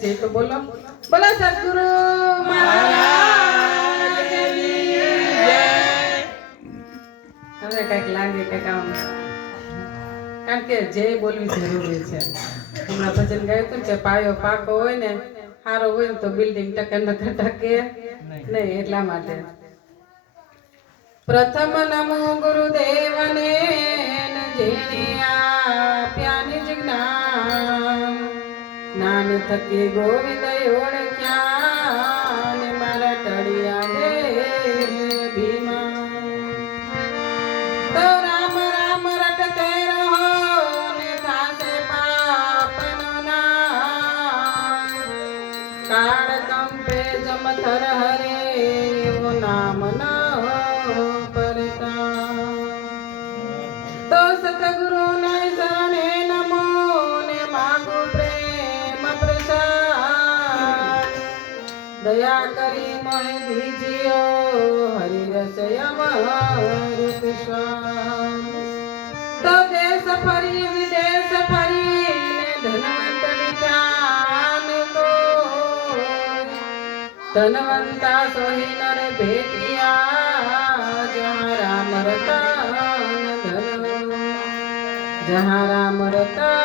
જય તો બોલો. બોલો સદગુરુ કંઈક લાગે કંઈક આમ. કારણ કે જે બોલવી જરૂરી છે. હમણાં ભજન ગાયું હતું ને પાયો પાકો હોય ને સારો હોય ને તો બિલ્ડિંગ ટકે ન ટકે નહીં, એટલા માટે. પ્રથમ નમો ગુરુદેવને જેને આપ્યા જ્ઞાન થકી ગોવિંદ ઓળખ્યા. સ્વાદ તો. ધનવંત સોહી નર ભેટિયા જहाँ રામ રતન ધન. રામ રતન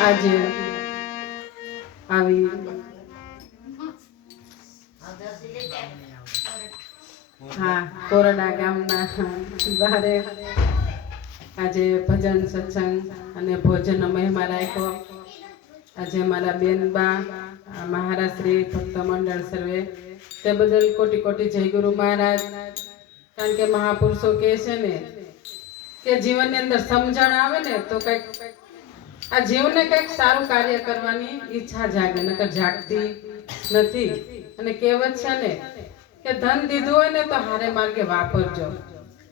આજે આવી બારે આજે ભજન સત્સંગ અને ભોજન મહેમા રાખ્યો. આજે મારા બેનબા આ મહારાજશ્રી ભક્ત મંડળ સર્વે, તે બદલ કોટી કોટી જય ગુરુ મહારાજ. કારણ કે મહાપુરુષો કહે છે ને કે જીવનની અંદર સમજણ આવે ને તો કંઈક આ જીવને કંઈક સારું કાર્ય કરવાની ઈચ્છા જાગે, નકર જાગતી નથી. અને કહેવત છે ને કે ધન દીધું હોય ને તો હારે માર્ગે વાપરજો.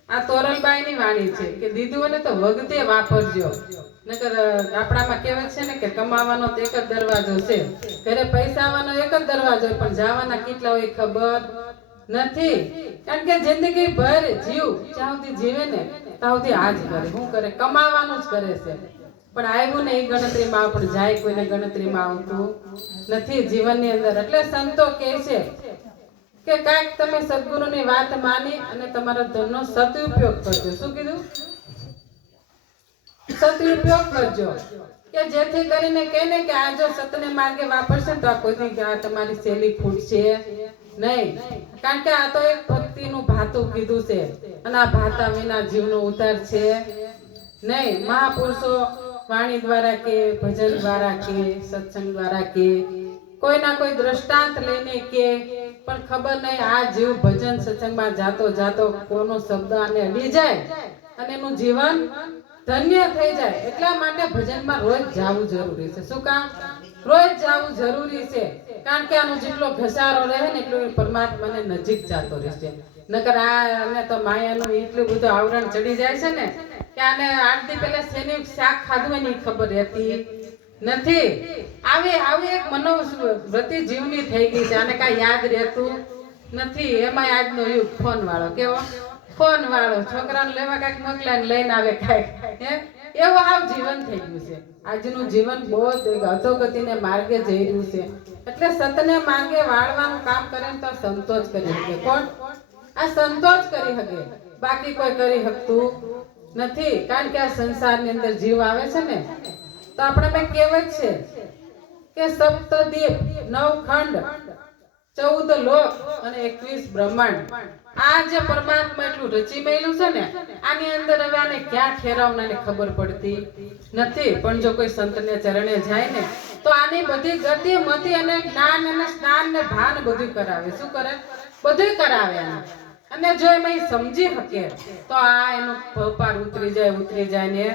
આ તોરલબાઈની વાણી છે કે દીધું તો વગતે વાપરજો. નકર આપણામાં કહેવત છે ને કે કમાવાનો તો એક જ દરવાજો છે. ઘરે પૈસા આવવાનો એક જ દરવાજો પણ જવાના કેટલા હોય ખબર નથી. કારણ કે જિંદગી ભર જીવ જ્યાં જીવે ને, ત્યાં સુધી આ જ કરે. શું કરે? કમાવાનું જ કરે છે. પણ આવ્યું ને એ ગણતરીમાં, પણ જાય કોઈને ગણતરીમાં આવતું નથી જીવનની અંદર. એટલે સંતો કહે છે કે કાંઈક તમે સદગુરુની વાત માની અને તમારા ધનનો સદુપયોગ કરજો. શું કીધું? સદુપયોગ કરજો. કે જેથી કરીને કહે ને કે આ જો સતને માર્ગે વાપરશે તો આ કોઈ કે આ તમારી સેલી ફૂટશે નહીં. કારણ કે આ તો એક ભક્તિનું ભાતું કીધું છે. અને આ ભાતા વિના જીવનો ઉતાર છે. નહીં. મહાપુરુષો વાણી દ્વારા કે, ભજન દ્વારા કે, સત્સંગ દ્વારા કે, કોઈના કોઈ દ્રષ્ટાંત લઈને કે પણ ખબર નહીં, આ જીવ ભજન સત્સંગમાં જાતો જાતો કોનો શબ્દ આને અડી જાય અને એનું જીવન ધન્ય થઈ જાય. એટલા માટે ભજનમાં રોજ જાવું જરૂરી છે. શું કામ? રોજ જાવું જરૂરી છે. કારણ કે આનો જેટલો ઘસારો રહે ને એટલું પરમાત્માને નજીક જાતો રહેશે. નકર આ અને તો માયાનું એટલું બધું આવરણ ચડી જાય છે ને કે આને આઠ દી પહેલા શેની શાક ખાધું એની ખબર રહેતી? નથી. આવી આવી એક મનોવૃત્તિ જીવની થઈ ગઈ છે. અને કાંઈ યાદ રહેતું નથી. એમાં આજનો યુગ ફોન વાળો કેવો? ફોન વાળો છોકરાને લેવા કાંઈક મોકલ્યા ને લઈને આવે કાંઈક એવું આવ જીવન થઈ ગયું છે. આજનું જીવન બહુ જ અધોગતિને માર્ગે જઈ રહ્યું છે. એટલે સતને માર્ગે વાળવાનું કામ કરે તો સંતોષ કરી શકે. કોણ? આ સંતોષ કરી શકે. બાકી કોઈ કરી શકતું નથી. કારણ કે આ સંસારની અંદર જીવ આવે છે ને તો આપણે મેં કહેવત છે કે સપ્તદીપ નવ ખંડ ચૌદ લોક અને એકવીસ બ્રહ્માંડ. આ જે પરમાત્મા એટલું રચી મેલું છે ને, આની અંદર હવે આને ક્યાં ઠેરાવનાને ખબર પડતી નથી. પણ જો કોઈ સંતને ચરણે જાય ને, તો આની બધી ગતિ, મતિ અને જ્ઞાન અને સ્નાન ને ભાન બધું કરાવે. શું કરે? બધું કરાવે આને. અને જો એમાં સમજી શકે, તો આ એનો ભવપાર ઉતરી જાય ઉતરી જાય ને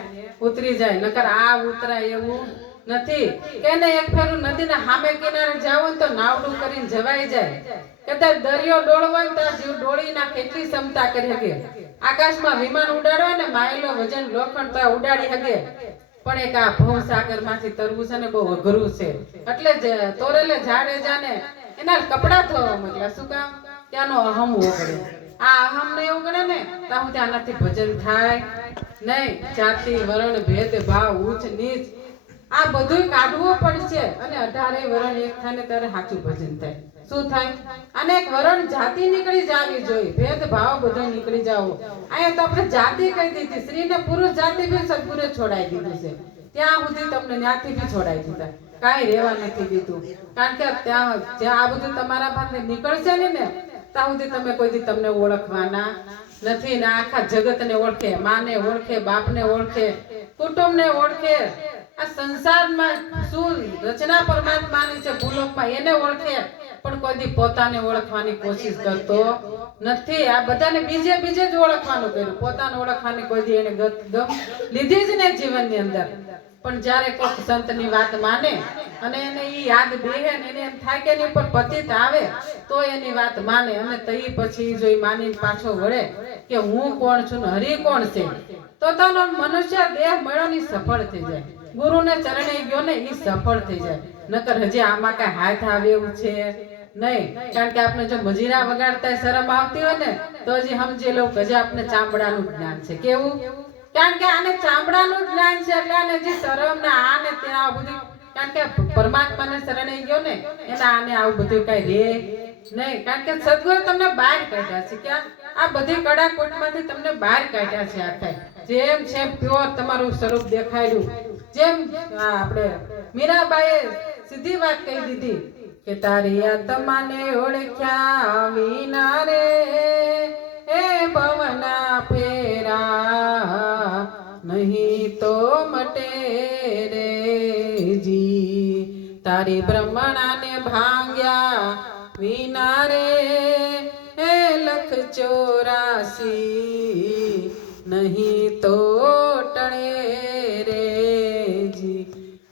ઉતરી જાય. નકર આ ઉતરાય એવું નથી. કે ને એક ફેરું નદીના સામે કિનારે જાવ તો નાવડું કરીને જવાય જાય. કદાચ દરિયો ડોળવો ને જીવ ડોળી ના કેટલી ક્ષમતા કરી શકે? આકાશમાં વિમાન ઉડાડો ને માયલો વજન લોખંડ તો ઉડાડી શકે. પણ એક આ ભવસાગરમાંથી તરવું છે ને બહુ અઘરું છે. એટલે તોરેલે તોરેલે જાડેજાને એના કપડા થવા મતલબ શું કામ? ત્યાંનો અહમ ઓગળે આ અહમ ને ગણે ને ત્યાં સુધી આનાથી ભજન થાય. નહીં, જાતિ, વરણ, ભેદ, ભાવ ઉચ્ચ નીચ, આ બધું કાઢવું પડશે અને અઢારે વરણ એક થાય ને ત્યારે સાચું ભજન થાય. શું થાય? અને એક વરણ જાતિ નીકળી જાવી જોઈએ. ભેદ, ભાવ બધો નીકળી જાવો. અહીંયા તો આપણે જાતિ કહી દીધી. સ્ત્રી ને પુરુષ જાતિ બી સદગુરુ છોડાઈ દીધું છે. ત્યાં સુધી તમને ત્યાંથી બી છોડાઈ દીધા. કાંઈ રહેવા નથી દીધું. કારણ કે ત્યાં જ્યાં આ બધું તમારા પાસે નીકળશે ને ત્યાં સુધી તમે કોઈ દી તમને ઓળખવાના નથી ને આખા જગતને ઓળખે, માને ઓળખે, બાપને ઓળખે, કુટુંબને ઓળખે. આ સંસારમાં શું રચના પરમાત્માની છે? ભૂલોકમાં એને ઓળખે. પણ કોઈ પોતાને ઓળખવાની કોશિશ કરતો નથી. આ બધાને બીજે બીજે જ ઓળખવાનું કર્યું. પોતાને ઓળખવાની કોઈ એને લીધી જ નહીં જીવનની અંદર. પણ જ્યારે કોઈક સંતની વાત માને અને એને ઈ યાદ બેહે ને એને એમ થાય કે એની ઉપર પતિત આવે, તો એની વાત માને. અને તઈ પછી જો એ માની પાછો વળે કે હું કોણ છું ને હરી કોણ છે? તો તનો મનુષ્ય દેહ મળ્યો સફળ થઈ જાય. ગુરુને ચરણે ગયો ને એ સફળ થઈ જાય. નકર હજી આમાં કઈ હાથ આવે એવું છે? નહીં. કારણ કે આપણે જો મજીરા વગાડતા શરમ આવતી હોય ને, તો હજી સમજી લઉં કે આપણે ચામડાનું જ્ઞાન છે. કેવું? કારણ કે આને ચામડાનું જ્ઞાન છે એટલે આને જે શરમ ને આ ને ત્યાં બધું, કારણ કે પરમાત્માને શરણે ગયો ને એટલે આને આવું બધું કઈ રે નહીં. કારણ કે સદગુરુ તમને બહાર કાઢ્યા છે. ક્યાં? આ બધી કડાકોટમાંથી તમને બહાર કાઢ્યા છે આખા જેમ છે પ્યોર તમારું સ્વરૂપ દેખાયેલું જેમ આપણે મીરાબાઈએ સીધી વાત કહી દીધી. કે તારી આત્માને ઓળખ્યા વિના રે. એ ભવના ફેરા નહીં તો મટે રે જી. તારી બ્રહ્મણાને ભાંગ્યા વિના રે. એ લખ ચોરાસી નહીં તો ટણે રે જી.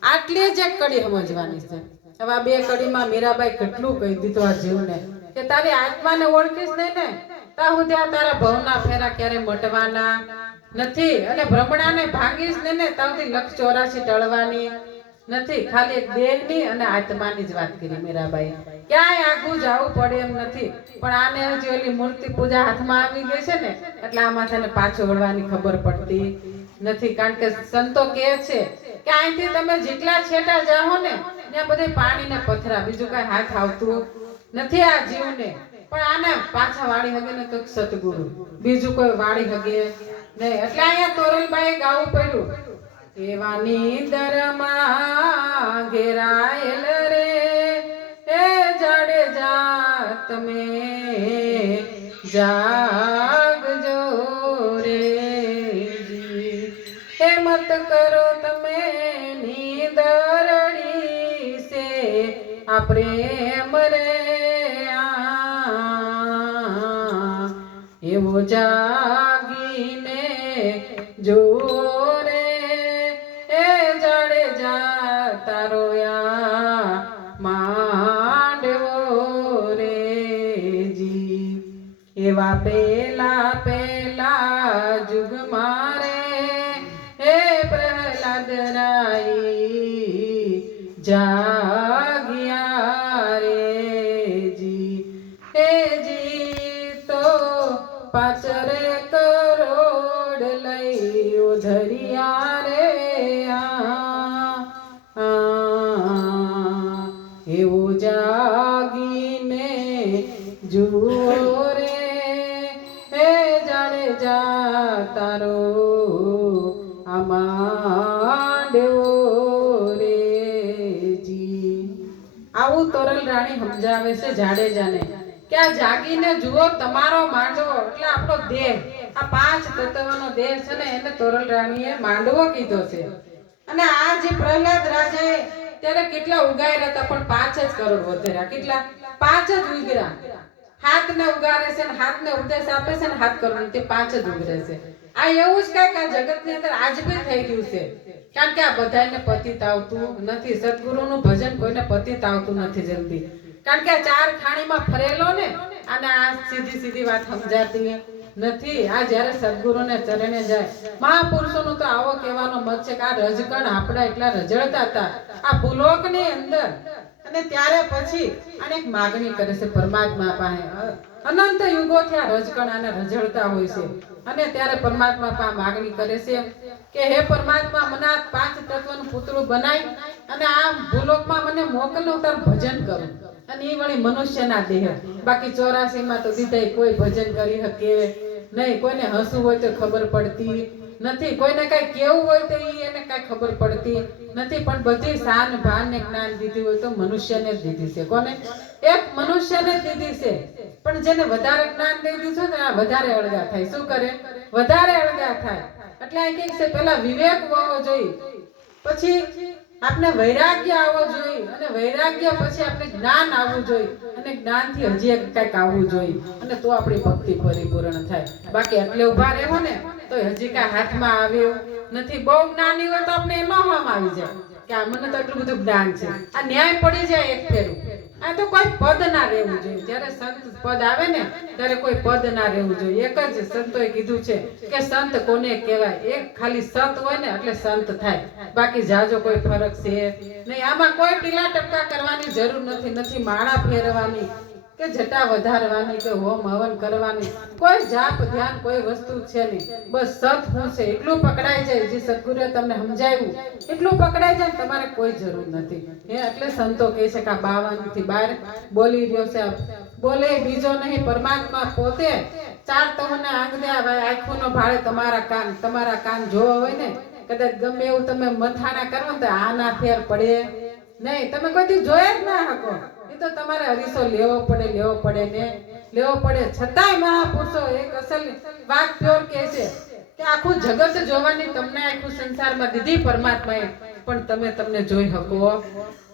આટલી જ કડી સમજવાની છે. હવે આ બે કડીમાં મીરાબાઈ કેટલું કહી દીધું આ જીવને? કે તારી આત્માને ઓળખીશ નહીં ને, તા સુધી આ તારા ભવના ફેરા ક્યારે મટવાના? નથી, અને ભ્રમણાને ભાંગીશ ને, તા સુધી લક્ષ ચોરાશી ટળવાની. નથી, ખાલી દેહની અને આત્માની જ વાત કરી મીરાબાઈ. ક્યાંય આગું જવું પડે એમ નથી, પણ આને હજી ઓલી મૂર્તિ પૂજા હાથમાં આવી ગઈ છે ને, એટલે આમાં તેને પાછો વળવાની ખબર પડતી. નથી, કારણ કે સંતો કહે છે કે અહીંથી તમે જેટલા છેટા જાઓ ને, ત્યાં બધે પાણી ને પથરા, બીજું કઈ હાથ આવતું નથી આ જીવને. પણ આને પાછા વાળી હગે ને તો સતગુરુ બીજું કોઈ વાળી હગે નહીં. એટલે અહીંયા તોરલબાઈએ ગાવું પડ્યું. એવાની દરમાં ઘેરાયેલ રે, એ જાડેજા તમે જાગજો કરો તમે નીંદરડી સે આ પ્રેમ રે એવો જાગીને જો કરોડ લઈ ઉધરિયા રે એવું જાગીને જુઓ રે, હે જાણે જા તારો આમાંડવો રે જી. આવું તોરલ રાણી સમજાવે છે જાડેજાને. કે આ જાગીને જુઓ તમારો માંડવો, એટલે આપણો દેહ. આ પાંચ તત્વનો દેહ છે ને એને તોરલ રાણીએ માંડવો કીધો છે. અને આ જે પ્રહલાદ રાજાએ ત્યારે કેટલા ઉગાર્યા હતા, પણ પાંચ જ કરોડ વધેરા કેટલા? પાંચ જ ઉગર્યા હાથને ઉગારે છે ને હાથને ઉપદેશ આપે છે ને હાથ કરવાનું તે પાંચ જ ઉગરે છે. આ એવું જ કાંઈક આ જગતની અંદર આજ બી થઈ ગયું છે. કારણ કે આ બધાને પતિત આવતું નથી. સદગુરુનું ભજન કોઈને પતિત આવતું નથી જલ્દી. કારણ કે આ ચાર ખાણીમાં ફરેલો ને અને આ સીધી સીધી વાત સમજાતી નથી. આ જ્યારે સદગુરુને ચરણે જાય. મહાપુરુષોનું તો આવો કહેવાનો મત છે કે આ રજકણ આપણા એટલા રજળતા હતા. આ ભૂલોકની અંદર. અને ત્યારે પછી અનેક માગણી કરે છે પરમાત્મા પાસે. અનંત યુગોથી આ રજકણાને રજળતા હોય છે. અને ત્યારે પરમાત્મા પાસે માગણી કરે છે કે હે પરમાત્મા, મને પાંચ તત્વનું પૂતળું બનાવી અને આ ભૂલોકમાં મને મોકલો તાર ભજન કરું. અને એ વળી મનુષ્યના દેહ. બાકી ચોરાસી માં તો દીધા કોઈ ભજન કરી શકે. નહીં, કોઈને હસવું હોય તો ખબર પડતી. નથી, કોઈને કઈ કેવું હોય તો એને કઈ ખબર પડતી નથી, પણ બધી સાન ભાન ને જ્ઞાન દીધી હોય તો મનુષ્યને જ દીધી છે. કોને? એક મનુષ્યને જ દીધી છે. પણ જેને વધારે જ્ઞાન દીધું ને, આ વધારે અળગા થાય. શું કરે? વધારે અળગા થાય. એટલે આ કહે છે પેલા વિવેક હોવો જોઈએ. પછી આપણે વૈરાગ્ય આવવો જોઈએ. અને વૈરાગ્ય પછી આપણે જ્ઞાન આવવું જોઈએ. જ્ઞાનથી હજી કંઈક આવવું જોઈએ. અને તો આપણી ભક્તિ પરિપૂર્ણ થાય. બાકી એટલે ઊભા રહેવો ને તો હજી કાંઈ હાથમાં આવ્યું નથી. બહુ જ્ઞાની હોય તો આપણે એમાં હમ આવી જાય. કે આ મને તો એટલું બધું જ્ઞાન છે. આ ન્યાય પડી જાય એક ફેરું. આ તો કોઈ પદ ના રહેવું જોઈએ. જ્યારે સંત પદ આવે ને, ત્યારે કોઈ પદ ના રહેવું જોઈએ. એક જ સંતોએ કીધું છે કે સંત કોને કહેવાય? એક ખાલી સંત હોય ને, એટલે સંત થાય. બાકી જાજો કોઈ ફરક છે નહીં. આમાં કોઈ ટીલા ટપકા કરવાની જરૂર નથી. નથી માળા ફેરવાની કે જટા વધારવાની કે હોમ હવન કરવાની. કોઈ જાપ ધ્યાન, કોઈ વસ્તુ છે નહીં. બસ સત હું છે, એટલું પકડાઈ જાય જે સદગુરુએ તમને સમજાવ્યું. એટલું પકડાઈ જાય તમારે કોઈ જરૂર નથી. હે, એટલે સંતો કહે છે કે આ બાવનથી બાર બોલી રહ્યો છે. બોલે બીજો નહીં, પરમાત્મા પોતે ચાર તમને આંગને આંખોનો ભાડે તમારા કાન તમારા કાન જોવા હોય ને, કદાચ ગમે એવું તમે મથાના કરો ને તો આના ફેર પડે. નહીં, તમે કોઈ દી જોયા જ ના શકો તો તમારે હરીસો લેવો પડે લેવો પડે ને? લેવો પડે. છતાંય મહાપુરુષો એક અસલ વાત પ્યોર કહે છે કે આખું જગત જોવાની તમને આખું સંસારમાં દીધી પરમાત્માએ, પણ તમે તમને જોઈ શકો.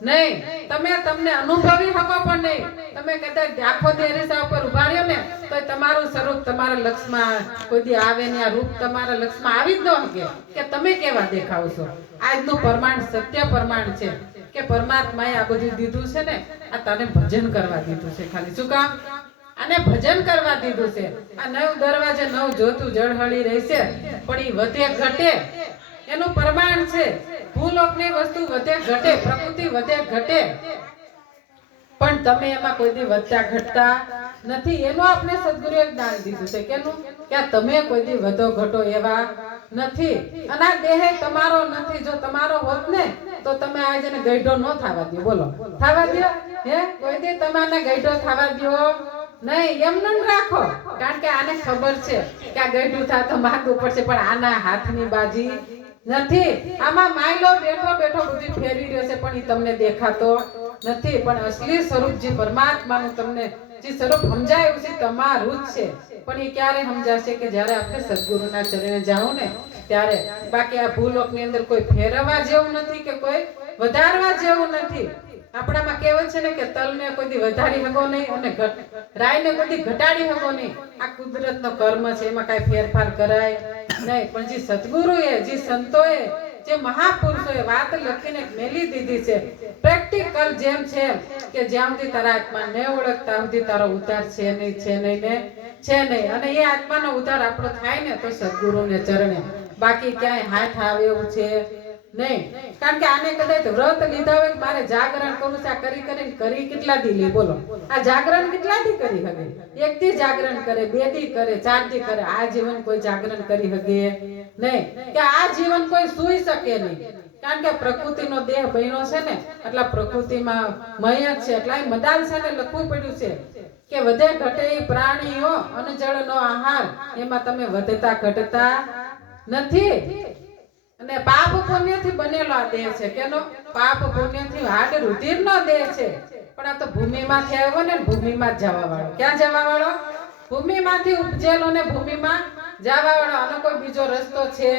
નહીં, તમે તમને અનુભવી શકો પણ નહીં. તમે કદાચ આખો દી ઉપર ઊભા ને તો તમારું સ્વરૂપ તમારા લક્ષમાં કોઈ આવે ને આ રૂપ તમારા લક્ષમાં આવી જ ન શકે. કે તમે કેવા દેખાવ છો? આજનું પ્રમાણ સત્ય પ્રમાણ છે. કે પરમાત્માએ આ બધું દીધું છે ને, આ તને ભજન કરવા દીધું છે ખાલી. શું કામ? આને ભજન કરવા દીધું છે. આ નવ દરવાજે નવ જોતું જળહળી રહેશે, પણ એ વધે ઘટે. એનું પ્રમાણ છે. ભૂલોકની વસ્તુ વધે ઘટે, પ્રકૃતિ વધે ઘટે. પણ તમે એમાં કોઈ દી વધતા ઘટતા નથી. એનું આપણે સદગુરુએ જ્ઞાન દીધું છે. કેનું? કે તમે કોઈ દી વધો ઘટો એવા નથી. અને આ દેહ તમારો નથી. જો તમારો હોત ને તો તમે આજે ને ગઈઢો ન થવા દો બોલો. થવા દો હે? કોઈ દી તમારે ગઈઢો થવા દો નહીં, એમ ન રાખો. કારણ કે આને ખબર છે કે આ ગઈઢું થાય તો માગવું પડશે પણ આના હાથની બાજી નથી. આમાં માયલો બેઠો બેઠો બધું ફેરવી રહ્યો છે, પણ એ તમને દેખાતો નથી. પણ અસલી સ્વરૂપ જે પરમાત્માનું તમને જે સ્વરૂપ સમજાયું છે, તમારું જ છે. પણ એ ક્યારે સમજાશે કે જ્યારે આપણે સદગુરુના ચરણે જાઓ ને, ત્યારે બાકી આ ભૂલોકની અંદર કોઈ ફેરવવા જેવું નથી કે કોઈ વધારવા જેવું નથી. આપણામાં કહેવત છે ને કે તલને કોઈ વધારી શકો નહીં અને રાય રાયને કોઈ ઘટાડી શકો નહીં. આ કુદરતનો કર્મ છે, એમાં કાંઈ ફેરફાર કરાય નહીં. પણ જે સદગુરુએ, જે સંતોએ જે મહાપુરુષોએ વાત લખીને મેલી દીધી છે પ્રેક્ટિકલ જેમ છે કે જ્યાં સુધી તારા આત્મા ન ઓળખતા સુધી તારો ઉધાર છે નહીં છે નહીં, ને છે નહીં. અને એ આત્માનો ઉધાર આપણો થાય ને તો સદગુરુને ચરણે. બાકી ક્યાંય હાથ આવે એવું છે? નહીં. કારણ કે આને કદાચ વ્રત લીધા હોય મારે જાગરણ કરવું છે, આ કરી કરીને કરી કેટલા દી લે? બોલો. આ જાગરણ કેટલા દી કરી હગે? એક થી જાગરણ કરે, બેથી કરે, ચારથી કરે. આ જીવન કોઈ જાગરણ કરી હગે? નહીં. કે આ જીવન કોઈ સુઈ શકે નહીં. કારણ કે પ્રકૃતિનો દેહ બન્યો છે ને, એટલા પ્રકૃતિમાં મય છે. એટલા મદાન છે ને લખવું પડ્યું છે કે વધે ઘટે પ્રાણીઓ અને જળનો આહાર. એમાં તમે વધતા ઘટતા નથી. અને પાપ પુણ્યથી બનેલો આ દેહ છે. કેનો? પાપ પુણ્યથી હાડ રુધિરનો દેહ છે. પણ આ તો ભૂમિમાંથી આવ્યો ને ભૂમિમાં જ જવા વાળો. ક્યાં જવા વાળો? ભૂમિમાંથી ઉપજેલો ને ભૂમિમાં જવા વાળો. આનો કોઈ બીજો રસ્તો છે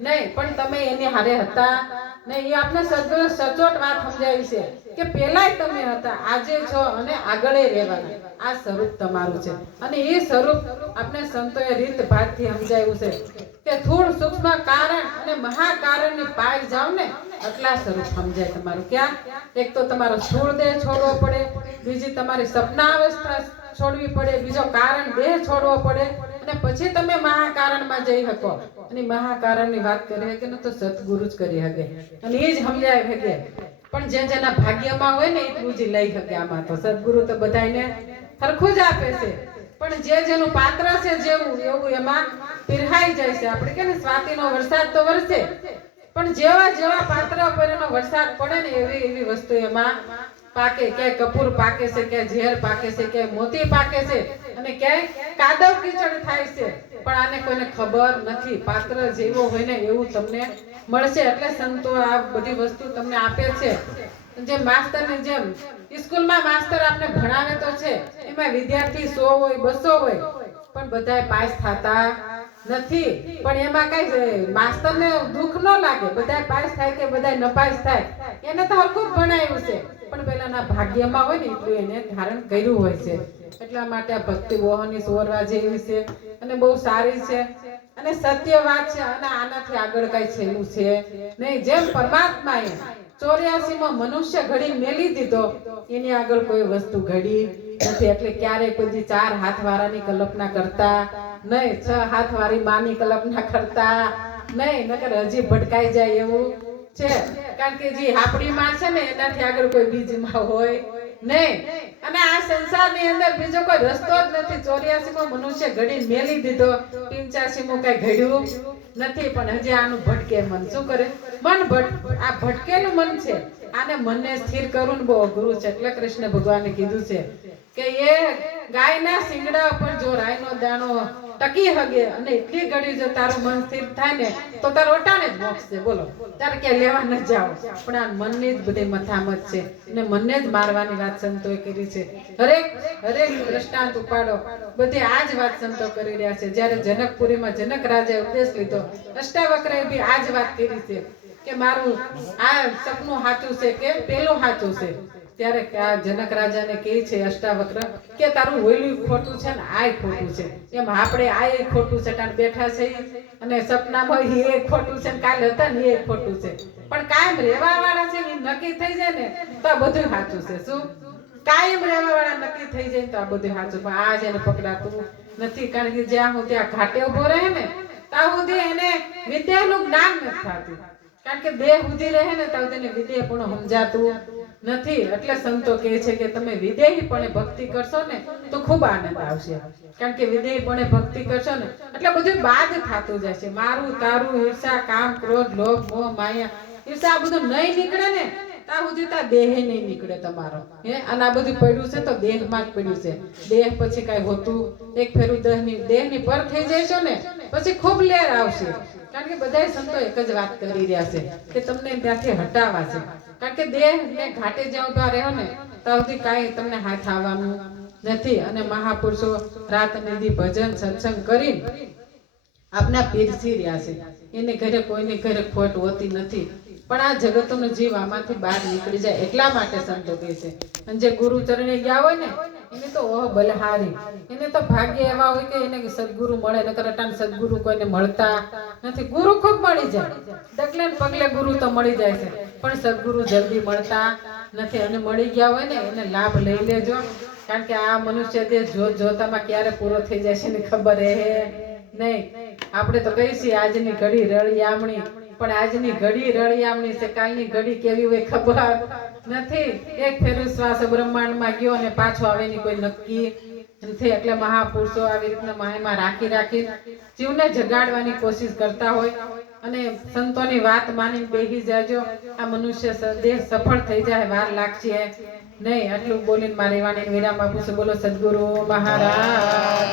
નહીં. પણ તમે એની હારે હતા. નહીં એ આપણે સદગુરુ સચોટ વાત સમજાવી છે કે પેલાય તમે હતા. આજે છો અને આગળ રહેવાના. આ સ્વરૂપ તમારું છે. અને એ સ્વરૂપ આપણે સંતોએ રીત ભાતથી સમજાવ્યું છે. કે સ્થૂળ સૂક્ષ્મ કારણ અને મહાકારણની પાઈ જાવ ને આટલા સ્વરૂપ સમજાય તમારું. ક્યાં? એક તો તમારો સ્થૂળ દેહ છોડવો પડે, બીજી તમારી સપના અવસ્થા છોડવી પડે, બીજો કારણ દેહ છોડવો પડે, અને પછી તમે મહાકારણમાં જઈ શકો. અને મહાકારણની વાત કરી શકે ને તો સદગુરુ જ કરી શકે અને એ જ સમજાય શકે પણ જે જેના ભાગ્યમાં હોય ને, એ જ લઈ શકે આમાં તો. સદગુરુ તો બધાને સરખું જ આપે છે. પણ જે જેનું પાત્ર છે જેવું, એવું એમાં પીરહાઈ જાય છે. આપણે કે ને, સ્વાતિનો વરસાદ તો વરસે. પણ જેવા જેવા પાત્ર પર એનો વરસાદ પડે ને, એવી એવી વસ્તુ એમાં પાકે. ક્યાંય કપૂર પાકે છે ક્યાંય ઝેર પાકે છે ક્યાંય મોતી પાકે છે અને ક્યાંય કાદવ કીચડ થાય છે. પણ આને કોઈને ખબર નથી. પાત્ર જેવો હોય ને, એવું તમને મળશે. એટલે સંતો આ બધી વસ્તુ તમને આપે છે. જેમ માસ્તરની જેમ સ્કૂલમાં માસ્તર આપને ભણાવે તો એમાં વિદ્યાર્થી સો હોય, બસો હોય, પણ બધા પાસ થતા નથી. પણ એમાં કઈ માસ્તરને દુઃખ ન લાગે. બધા પાસ થાય કે બધા નપાસ થાય. એને તો હરખું ભણાયું છે. પણ પેલાના ભાગ્યમાં હોય ને એટલું એને ધારણ કર્યું હોય છે. એટલા માટે આ ભક્તિ બોહની સોરવા જેવી છે. અને બહુ સારી છે. અને સત્ય વાત છે. અને આનાથી આગળ કઈ છેલ્લું છે નહીં. જેમ પરમાત્માએ ચોર્યાસી માં મનુષ્ય ઘડી મેલી દીધો, એની આગળ કોઈ વસ્તુ ઘડી નથી, એટલે ક્યારેય કોઈ ચાર હાથ વાળાની કલ્પના કરતા નહીં, છ હાથ વાળી માની કલ્પના કરતા નહીં, નકર હજી ભટકાઈ જાય એવું છે. કારણ કે જે હાપડી માં છે ને, એનાથી આગળ કોઈ બીજમાં હોય નહીં. અને આ સંસારની અંદર બીજો કોઈ રસ્તો જ નથી. ચોર્યાસી માં મનુષ્ય ઘડી મેલી દીધો પિંચાસી માં કઈ ઘડ્યું નથી, પણ હજી આનું ભટકે મન. શું કરે? મન ભટ, આ ભટકેલું મન છે. આને મનને સ્થિર કરવું બહુ અઘરું છે. એટલે કૃષ્ણ ભગવાને કીધું છે કે એ ગાયના શિંગડા ઉપર જો રાયનો દાણો ટકી હગે અને એટલી ઘડી જો તારું મન સ્થિર થાય ને, તો તારો ઓટાને જ મોક્ષ બોલો. તારે ક્યાં લેવા ન જાઓ. પણ આ મનની જ બધી મથામત છે. અને મનને જ મારવાની વાત સંતોએ કરી છે. હરેક હરેક દ્રષ્ટાંત ઉપાડો. બધી આ જ વાત સંતો કરી રહ્યા છે. જ્યારે જનકપુરીમાં જનક રાજાએ ઉપદેશ લીધો, અષ્ટાવક્રએ બી આ જ વાત કરી છે. કે મારું આ સપનું સાચું છે કે પેલું સાચું છે? ત્યારે આ જનક રાજાને કહે છે અષ્ટાવક્ર કે તારું હોયલું ખોટું છે ને આય ખોટું છે. એમ આપણે આય ખોટું છે કારણ બેઠા છે અને સપનામાં એ ખોટું છે ને હતા ને એ ખોટું છે. પણ કાયમ રહેવા વાળા છે નક્કી થઈ જાય ને તો આ બધું સાચું છે. શું? કાયમ રહેવા વાળા નક્કી થઈ જાય તો આ બધું સાચું. પણ આ જેને પકડાતું નથી. કારણ કે જ્યાં હું ત્યાં ઘાટે ઊભો રહે ને, ત્યાં સુધી એને વિદ્યાનું જ્ઞાન નથી થતું. કારણ કે દેહ સુધી રહે ને તો તેને વિધેય પણ સમજાતું નથી. એટલે સંતો કહે છે કે તમે વિધેયપણે ભક્તિ કરશો ને તો ખૂબ આનંદ આવશે. કારણ કે વિધેયપણે ભક્તિ કરશો ને એટલે બધું બાદ થતું જશે મારું, તારું, ઈર્ષા, કામ, ક્રોધ, લોભ, મોહ, માયા, ઈર્ષા આ બધું નહીં નીકળે ને ત્યાં સુધી ત્યાં દેહ નહીં નીકળે તમારો. હે? અને આ બધું પડ્યું છે તો દેહમાં જ પડ્યું છે. દેહ પછી કાંઈ હોતું, એક ફેરું દેહની દેહની પર થઈ જશો ને, પછી ખૂબ લેર આવશે. કારણ કે બધાય સંતો એક જ વાત કરી રહ્યા છે કે તમને ત્યાંથી હટાવવા છે. કારણ કે દેહ ને ઘાટે જ્યાં ઊભા રહ્યો ને, ત્યાં કાંઈ તમને હાથ આવવાનું નથી. અને મહાપુરુષો રાત નિધિ ભજન, સત્સંગ કરી આપના પીરસી રહ્યા છે. એને ઘરે કોઈને ઘરે ખોટ હોતી નથી. પણ આ જગતનો જીવ આમાંથી બહાર નીકળી જાય એટલા માટે સંતો કહે છે. અને જે ગુરુ ચરણે ગયા હોય ને એને તો ઓહ બલહારી એને તો ભાગ્ય એવા હોય કે એને સદગુરુ મળે, નકર અટાણ સદગુરુ કોઈને મળતા નથી. ગુરુ ખૂબ મળી જાય. ડગલે પગલે ગુરુ તો મળી જાય છે. પણ સદગુરુ જલ્દી મળતા નથી. અને મળી ગયા હોય ને, એને લાભ લઈ લેજો. કારણ કે આ મનુષ્ય દેહ જોત જોતામાં ક્યારે પૂરો થઈ છે ને ખબર હે નહીં. આપણે તો કહીશું, આજની ઘડી રળિયામણી પણ આજની ઘડી રળિયામણી છે, કાલની ઘડી કેવી હોય ખબર નથી. એક ફેરું શ્વાસ બ્રહ્માંડમાં ગયો અને પાછો આવે કોઈ નક્કી નથી. એટલે મહાપુરુષો આવી રીતના માયમાં રાખી રાખી જીવને જગાડવાની કોશિશ કરતા હોય અને સંતોની વાત માની બેહી જાજો. આ મનુષ્ય દેહ સફળ થઈ જાય, વાર લાગશે નહીં. આટલું બોલીને મારી વાણી વિરામ આપું છું. બોલો સદગુરુ મહારાજ.